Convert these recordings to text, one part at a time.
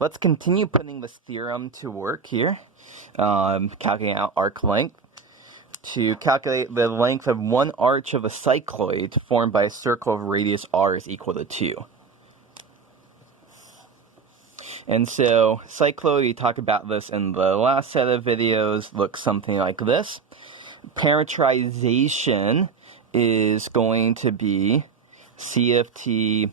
let's continue putting this theorem to work here, calculating out arc length. To calculate the length of one arch of a cycloid formed by a circle of radius r is equal to 2. And so, cycloid, we talked about this in the last set of videos, looks something like this. Parametrization is going to be, C of t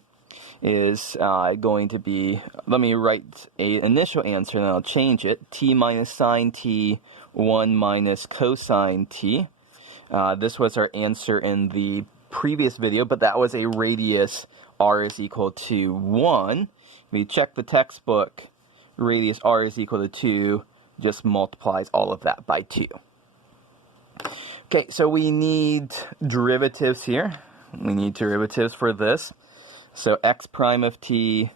is going to be, let me write an initial answer and then I'll change it, t minus sine t, 1 minus cosine t. This was our answer in the previous video, but that was a radius r is equal to 1. We check the textbook, radius r is equal to 2, just multiplies all of that by 2. Okay, so we need derivatives here. We need derivatives for this. So x prime of t,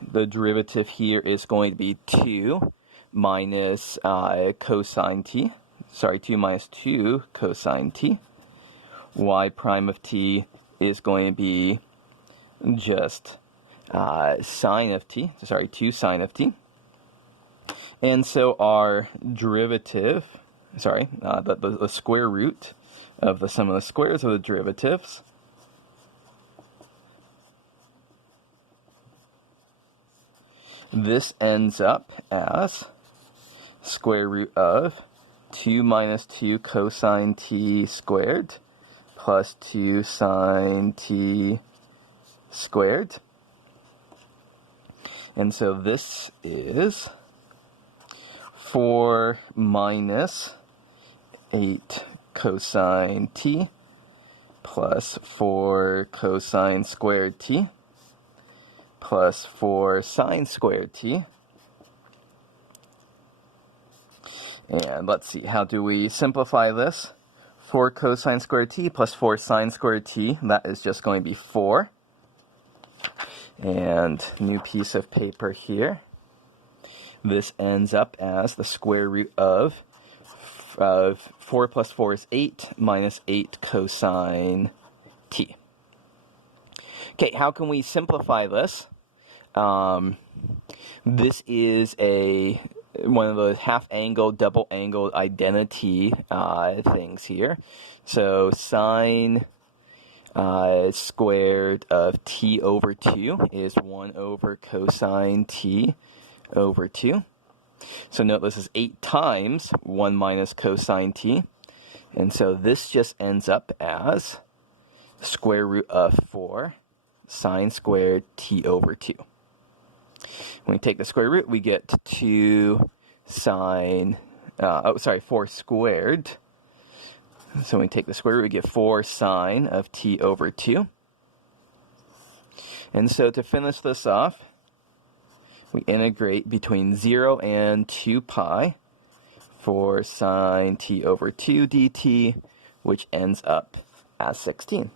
the derivative here is going to be 2 minus cosine t. Sorry, 2 minus 2 cosine t. Y prime of t is going to be just sine of t. Sorry, 2 sine of t. And so our derivative, the square root of the sum of the squares of the derivatives this ends up as square root of 2 minus 2 cosine t squared plus 2 sine t squared. And so this is 4 minus 8 cosine t plus 4 cosine squared t plus 4 sine squared t. And let's see, how do we simplify this? 4 cosine squared t plus 4 sine squared t, that is just going to be 4. And new piece of paper here. This ends up as the square root of 4 plus 4 is 8 minus 8 cosine t. Okay, how can we simplify this? This is one of the half-angled, double-angled identity things here. So sine squared of t over 2 is 1 over cosine t over 2. So note this is 8 times 1 minus cosine t. And so this just ends up as square root of 4 sine squared t over 2. When we take the square root, we get 2 sine, 4 squared. So when we take the square root, we get 4 sine of t over 2. And so to finish this off, we integrate between 0 and 2 pi for sine t over 2 dt, which ends up as 16.